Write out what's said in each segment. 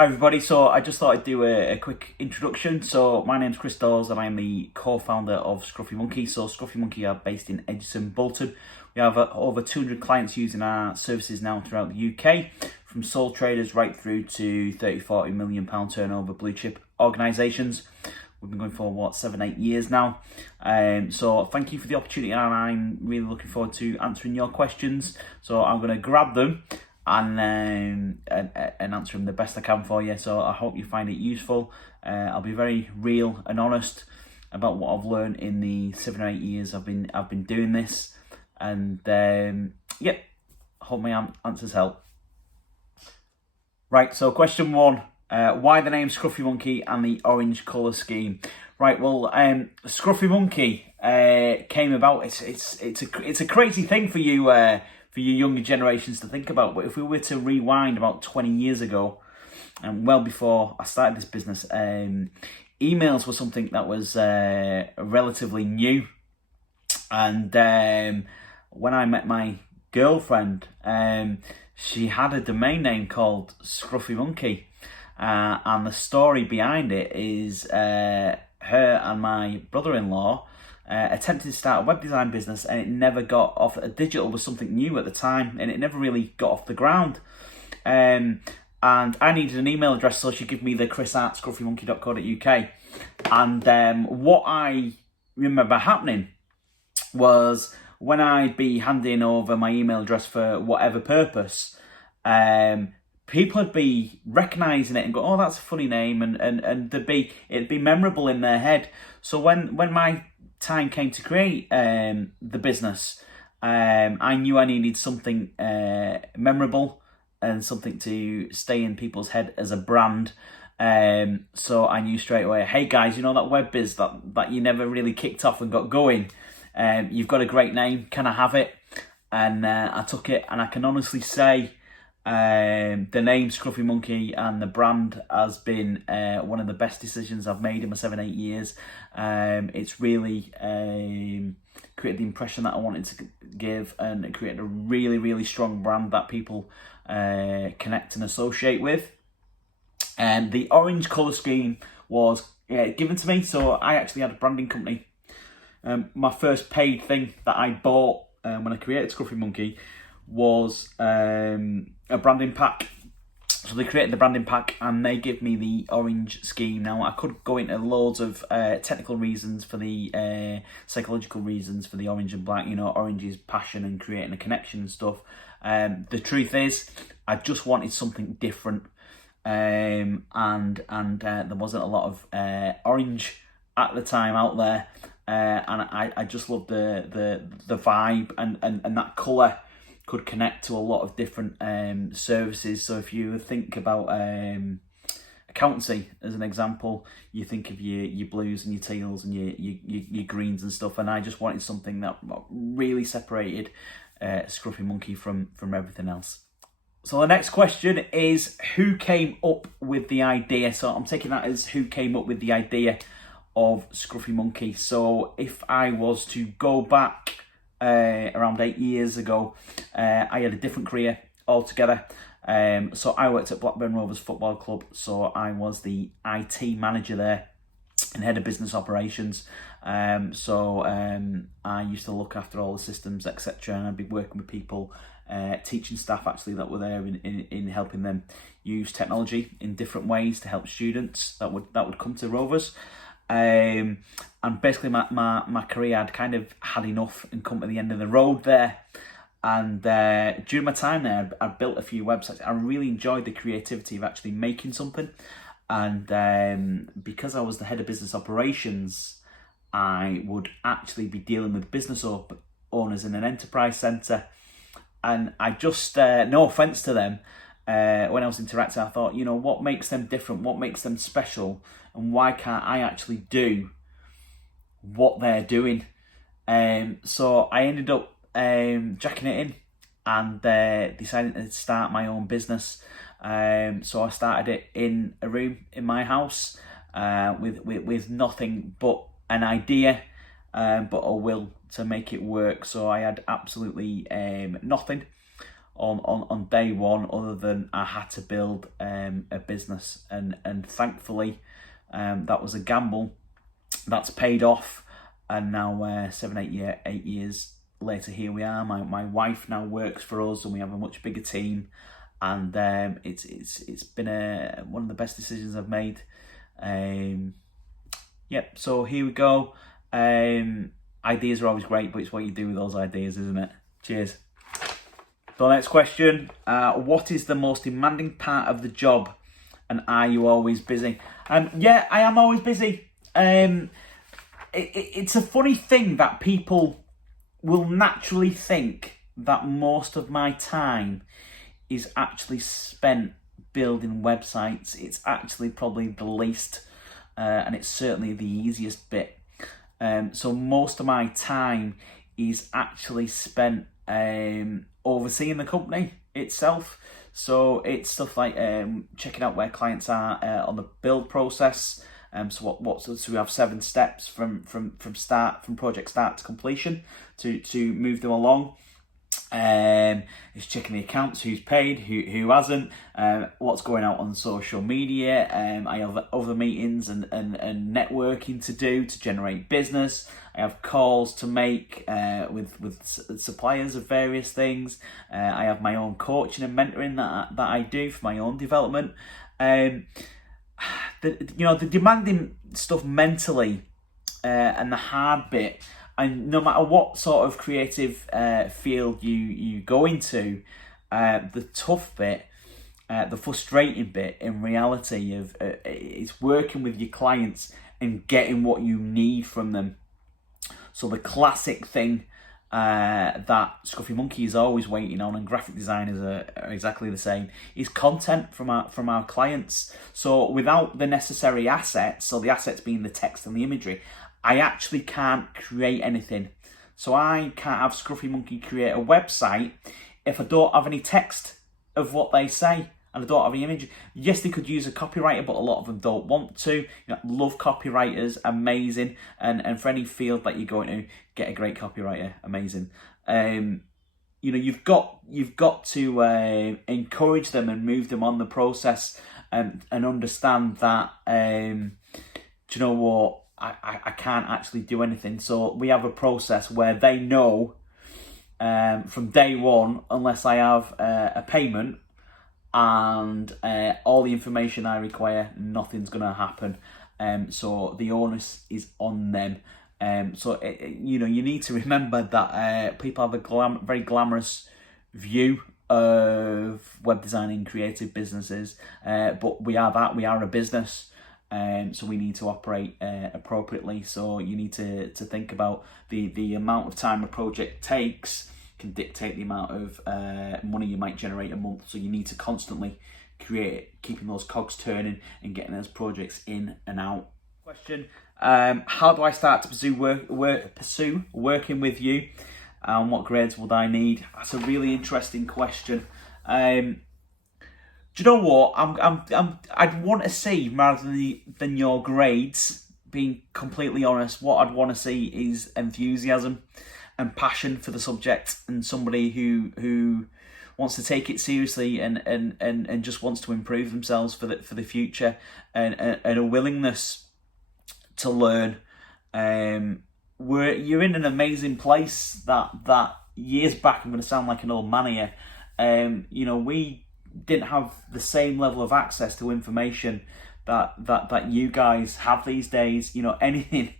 Hi everybody, so I just thought I'd do a quick introduction. So my name's Chris Dawes and I'm the co-founder of Scruffy Monkey. So Scruffy Monkey are based in Edgerton, Bolton. We have over 200 clients using our services now throughout the UK, from sole traders right through to 30-40 million pound turnover blue chip organisations. We've been going for 7-8 years now. So thank you for the opportunity, and I'm really looking forward to answering your questions. So I'm going to grab them and answer them the best I can for you. So I hope you find it useful. I'll be very real and honest about what I've learned in the 7 or 8 years I've been doing this, and hope my answers help. Right, so question one: why the name Scruffy Monkey and the orange colour scheme? Right, well, Scruffy Monkey came about. It's a crazy thing for you. For your younger generations to think about. But if we were to rewind about 20 years ago, and well before I started this business, emails were something that was relatively new. And when I met my girlfriend, she had a domain name called Scruffy Monkey. And the story behind it is her and my brother-in-law attempted to start a web design business, and it never got off. Digital was something new at the time, and it never really got off the ground. And I needed an email address, so she gave me the chris@scruffymonkey.co.uk. And what I remember happening was, when I'd be handing over my email address for whatever purpose, people would be recognising it and go, "Oh, that's a funny name," and it'd be memorable in their head. So when my time came to create the business, I knew I needed something memorable and something to stay in people's head as a brand. So I knew straight away, hey guys, you know that web biz that you never really kicked off and got going? You've got a great name, can I have it? And I took it, and I can honestly say the name Scruffy Monkey and the brand has been one of the best decisions I've made in my 7-8 years. It's really created the impression that I wanted to give, and it created a really, really strong brand that people connect and associate with. And the orange colour scheme was given to me, so I actually had a branding company. My first paid thing that I bought when I created Scruffy Monkey was a branding pack. So they created the branding pack and they give me the orange scheme. Now, I could go into loads of technical reasons for the psychological reasons for the orange and black. You know, orange is passion and creating a connection and stuff. The truth is, I just wanted something different, and there wasn't a lot of orange at the time out there, and I just loved the vibe and that colour could connect to a lot of different services. So if you think about accountancy as an example, you think of your blues and your teals and your greens and stuff, and I just wanted something that really separated Scruffy Monkey from everything else. So the next question is, who came up with the idea? So I'm taking that as who came up with the idea of Scruffy Monkey. So if I was to go back around 8 years ago, I had a different career altogether. So I worked at Blackburn Rovers Football Club, so I was the IT manager there and head of business operations. So I used to look after all the systems, etc., and I'd be working with people, teaching staff actually that were there in helping them use technology in different ways to help students that would come to Rovers. And basically my career had kind of had enough and come to the end of the road there. And during my time there, I built a few websites. I really enjoyed the creativity of actually making something. And because I was the head of business operations, I would actually be dealing with business owners in an enterprise centre. And I just, no offence to them, when I was interacting, I thought, you know, what makes them different? What makes them special? And why can't I actually do what they're doing? So I ended up jacking it in and decided to start my own business. So I started it in a room in my house with nothing but an idea, but a will to make it work. So I had absolutely nothing on day one, other than I had to build a business, and thankfully that was a gamble that's paid off, and now 8 years later, here we are. My wife now works for us, and we have a much bigger team, and it's been one of the best decisions I've made. Yep, so here we go. Ideas are always great, but it's what you do with those ideas, isn't it? Cheers. So next question, what is the most demanding part of the job, and are you always busy? Yeah, I am always busy. It's a funny thing that people will naturally think that most of my time is actually spent building websites. It's actually probably the least, and it's certainly the easiest bit. So most of my time is actually spent overseeing the company itself. So it's stuff like checking out where clients are on the build process. So we have 7 steps from project start to completion to move them along. It's checking the accounts, who's paid, who hasn't, what's going out on social media. I have other meetings and networking to do to generate business. I have calls to make with suppliers of various things. I have my own coaching and mentoring that I do for my own development. The demanding stuff mentally and the hard bit, and no matter what sort of creative field you go into, the tough bit, the frustrating bit in reality is working with your clients and getting what you need from them. So the classic thing that Scruffy Monkey is always waiting on, and graphic designers are exactly the same, is content from our clients. So without the necessary assets, so the assets being the text and the imagery, I actually can't create anything. So I can't have Scruffy Monkey create a website if I don't have any text of what they say, and I don't have any image. Yes, they could use a copywriter, but a lot of them don't want to. Love copywriters, amazing. And for any field that you're going to, get a great copywriter, amazing. You've got to encourage them and move them on the process, and understand that. Do you know what? I can't actually do anything. So we have a process where they know from day one, unless I have a payment and all the information I require, nothing's going to happen. So the onus is on them. You need to remember that people have a very glamorous view of web designing, creative businesses, but we are a business. So we need to operate appropriately. So you need to think about the amount of time a project takes can dictate the amount of money you might generate a month. So you need to constantly keeping those cogs turning and getting those projects in and out. Question: how do I start to pursue working with you, and what grades would I need? That's a really interesting question. Do you know what? I'd want to see, rather than your grades, being completely honest, what I'd want to see is enthusiasm and passion for the subject, and somebody who wants to take it seriously and just wants to improve themselves for the future, and a willingness to learn. You're in an amazing place that years back, I'm going to sound like an old man here, we didn't have the same level of access to information that you guys have these days. Anything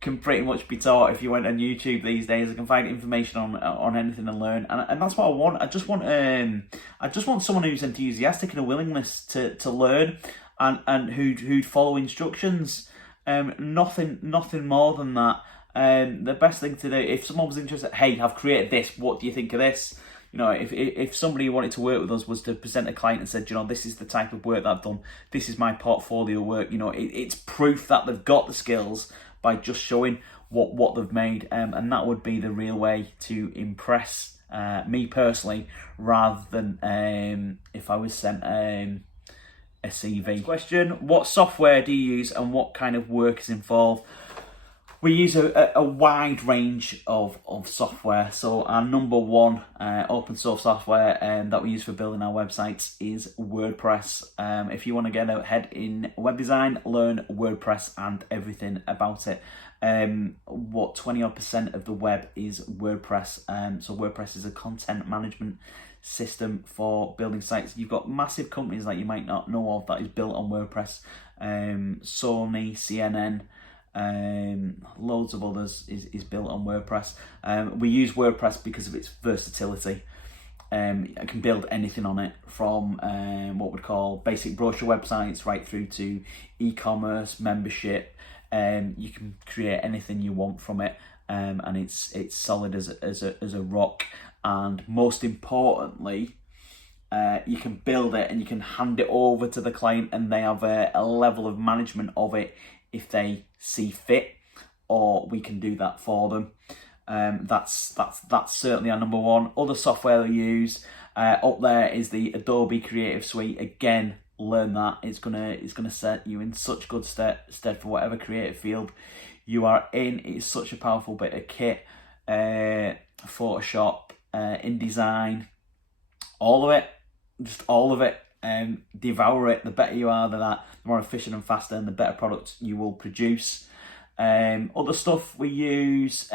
can pretty much be taught if you went on YouTube these days. I can find information on anything and learn, and that's what I want. I just want someone who's enthusiastic and a willingness to learn, and who'd follow instructions. Nothing more than that. The best thing to do, if someone was interested, hey, I've created this, what do you think of this? If somebody wanted to work with us was to present a client and said, this is the type of work that I've done, this is my portfolio work, it's proof that they've got the skills by just showing what they've made, and that would be the real way to impress me personally, rather than if I was sent a CV. Next question: what software do you use, and what kind of work is involved? We use a wide range of software. So our number one open source software that we use for building our websites is WordPress. If you want to get ahead in web design, learn WordPress and everything about it. 20% of the web is WordPress. So WordPress is a content management system for building sites. You've got massive companies that you might not know of that is built on WordPress. Sony, CNN, loads of others is built on WordPress. We use WordPress because of its versatility. I can build anything on it, from what we'd call basic brochure websites right through to e-commerce, membership. You can create anything you want from it, and it's solid as a rock. And most importantly, you can build it and you can hand it over to the client, and they have a level of management of it if they see fit, or we can do that for them. That's certainly our number one. Other software we use up there is the Adobe Creative Suite. Again, learn that. It's gonna set you in such good stead for whatever creative field you are in. It's such a powerful bit of kit. Photoshop, InDesign, all of it, just all of it. Devour it. The better you are, the more efficient and faster, and the better product you will produce. Other stuff we use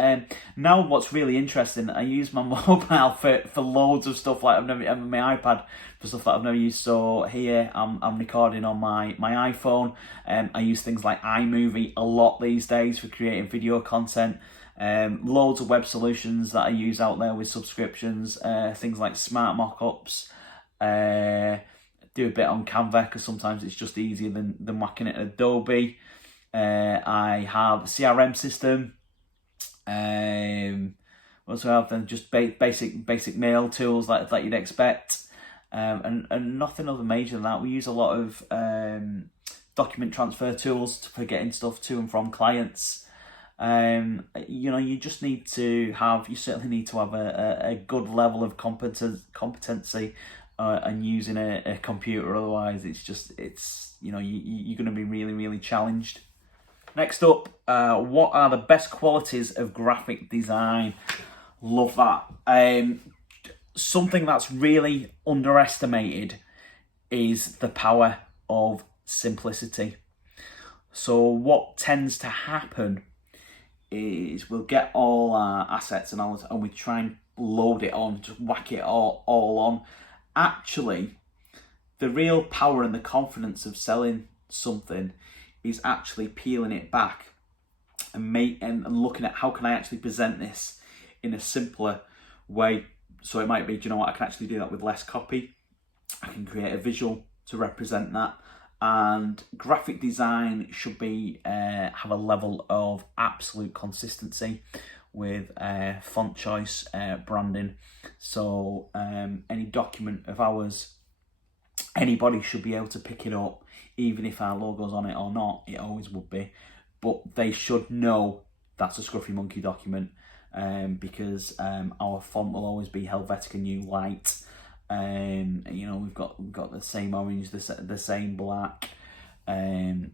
now. What's really interesting, I use my mobile for loads of stuff. Like my iPad for stuff that I've never used. So here I'm recording on my iPhone. I use things like iMovie a lot these days for creating video content. Loads of web solutions that I use out there with subscriptions. Things like Smart Mockups. Do a bit on Canva because sometimes it's just easier than whacking it at Adobe. I have a CRM system. What else do I have then? Just basic mail tools that you'd expect, and nothing other major than that. We use a lot of document transfer tools for getting stuff to and from clients. You just need to have. You certainly need to have a good level of competency. And using a computer, otherwise you're going to be really, really challenged. Next up, what are the best qualities of graphic design? Love that. Something that's really underestimated is the power of simplicity. So what tends to happen is we'll get all our assets and we try and load it on, just whack it all on. Actually, the real power and the confidence of selling something is actually peeling it back and looking at how can I actually present this in a simpler way. So it might be, do you know what, I can actually do that with less copy. I can create a visual to represent that. And graphic design should be have a level of absolute consistency with font choice, branding. So any document of ours, anybody should be able to pick it up, even if our logo's on it or not. It always would be, but they should know that's a Scruffy Monkey document, because our font will always be Helvetica New Light. We've got the same orange, the same black. And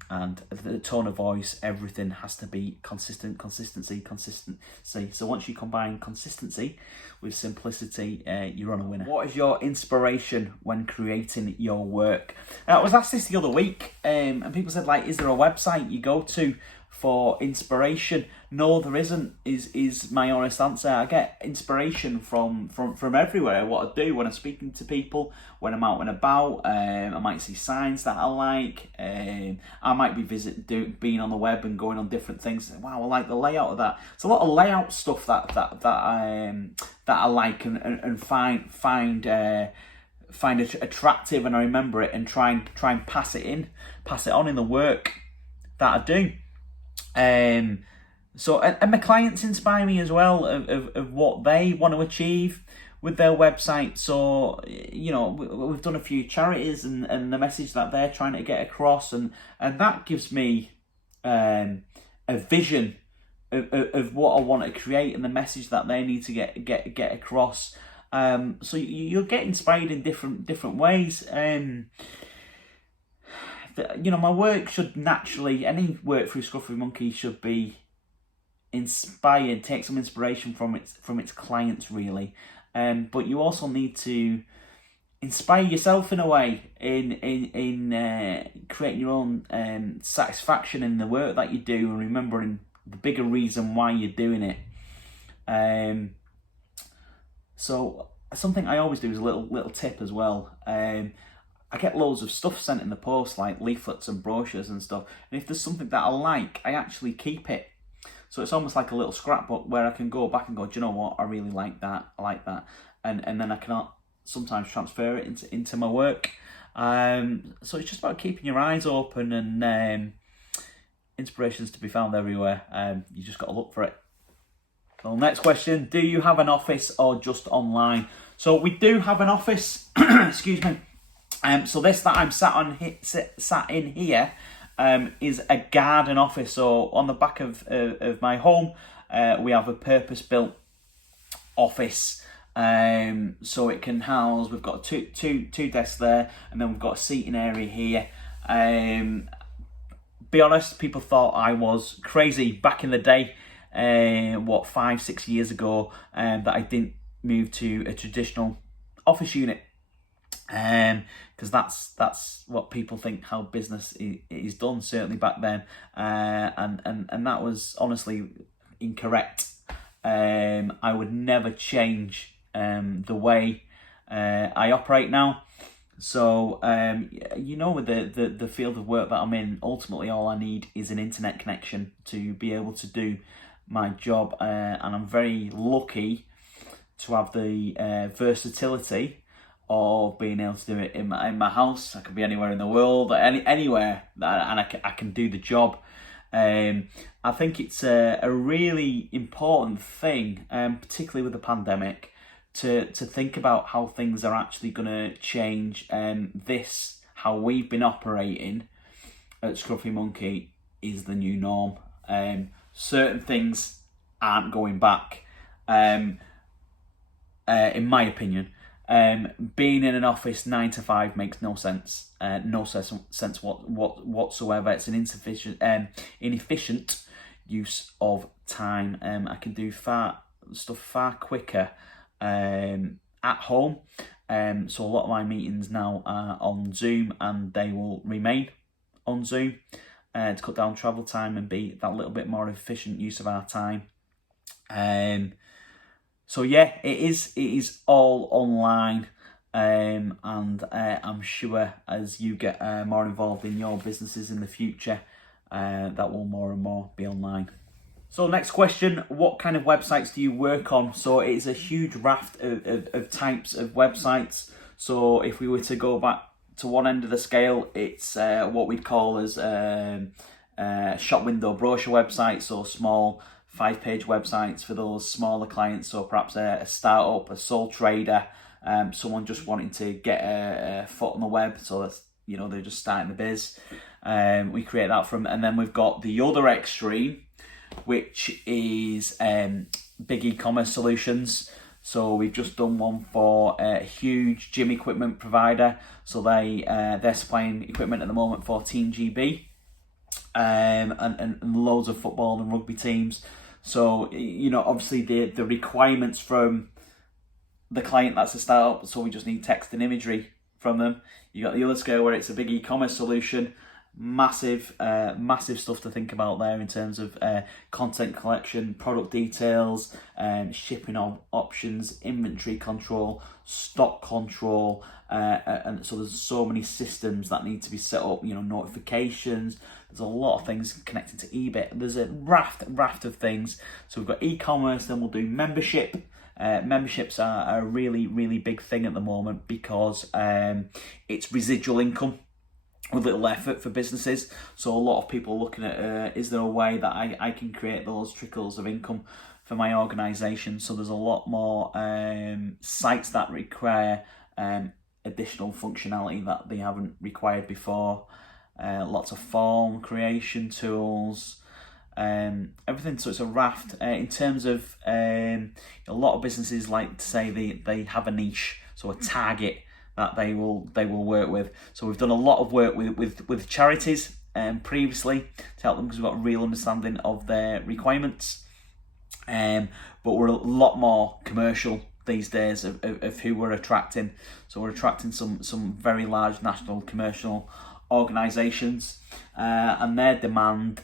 the tone of voice, everything has to be consistency. So once you combine consistency with simplicity, you're on a winner. What is your inspiration when creating your work? I was asked this the other week, and people said, is there a website you go to for inspiration? No, there isn't, is my honest answer. I get inspiration from everywhere. What I do when I'm speaking to people, when I'm out and about, I might see signs that I like. I might be being on the web and going on different things. Wow, I like the layout of that. It's a lot of layout stuff that I like and find it attractive, and I remember it and try and pass it on in the work that I do. So my clients inspire me as well of what they want to achieve with their website. So we've done a few charities and the message that they're trying to get across, and that gives me a vision of what I want to create and the message that they need to get across. So you'll get inspired in different ways. My work should naturally, any work through Scruffy Monkey should be inspire, take some inspiration from its clients really, but you also need to inspire yourself in a way in creating your own satisfaction in the work that you do, and remembering the bigger reason why you're doing it. So something I always do is a little tip as well. I get loads of stuff sent in the post, like leaflets and brochures and stuff, and if there's something that I like, I actually keep it. So it's almost like a little scrapbook where I can go back and go, do you know what, I really like that, and then I can sometimes transfer it into my work. So it's just about keeping your eyes open, and inspiration's to be found everywhere. You just got to look for it. So next question, do you have an office or just online? So we do have an office, excuse me. So this that I'm sat in here is a garden office. So on the back of my home, we have a purpose-built office. So it can house, we've got two desks there, and then we've got a seating area here. Be honest, people thought I was crazy back in the day, 5-6 years ago, that I didn't move to a traditional office unit. Because that's what people think how business is done, certainly back then, and that was honestly incorrect. I would never change the way I operate now. So with the field of work that I'm in, ultimately all I need is an internet connection to be able to do my job, and I'm very lucky to have the versatility of being able to do it in my house. I could be anywhere in the world, anywhere, and I can do the job. I think it's a really important thing, particularly with the pandemic, to think about how things are actually going to change. How we've been operating at Scruffy Monkey is the new norm. Certain things aren't going back, in my opinion. Being in an office 9 to 5 makes no sense. Whatsoever. It's an inefficient use of time. I can do stuff far quicker at home. So a lot of my meetings now are on Zoom, and they will remain on Zoom to cut down travel time and be that little bit more efficient use of our time. So yeah, it is all online, and I'm sure as you get more involved in your businesses in the future, that will more and more be online. So next question, what kind of websites do you work on? So it is a huge raft of types of websites. So if we were to go back to one end of the scale, it's what we'd call as shop window brochure websites, or small 5-page websites for those smaller clients. So perhaps a startup, a sole trader, someone just wanting to get a foot on the web, so that's, they're just starting the biz. We create that and then we've got the other extreme, which is big e-commerce solutions. So we've just done one for a huge gym equipment provider. So they're supplying equipment at the moment for Team GB, and loads of football and rugby teams. So, obviously the requirements from the client, that's a startup, so we just need text and imagery from them. You got the other scale where it's a big e-commerce solution, massive stuff to think about there in terms of content collection, product details, shipping options, inventory control, stock control, and so there's so many systems that need to be set up, notifications. There's a lot of things connected to eBay. There's a raft of things. So we've got e-commerce, then we'll do membership. Memberships are a really, really big thing at the moment, because it's residual income with little effort for businesses. So a lot of people looking at, is there a way that I can create those trickles of income for my organisation? So there's a lot more sites that require additional functionality that they haven't required before. Lots of form creation tools, everything. So it's a raft. In terms of a lot of businesses like to say they have a niche, so a target that they will work with. So we've done a lot of work with charities previously to help them, because we've got a real understanding of their requirements. But we're a lot more commercial these days of who we're attracting. So we're attracting some very large national commercial organisations, and their demand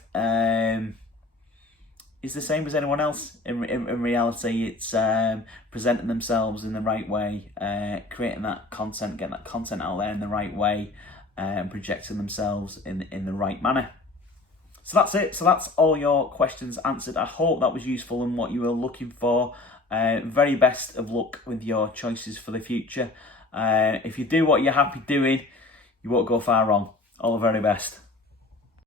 is the same as anyone else. In reality, it's presenting themselves in the right way, creating that content, getting that content out there in the right way, and projecting themselves in the right manner. So that's it. So that's all your questions answered. I hope that was useful and what you were looking for. Very best of luck with your choices for the future. If you do what you're happy doing, you won't go far wrong. All the very best.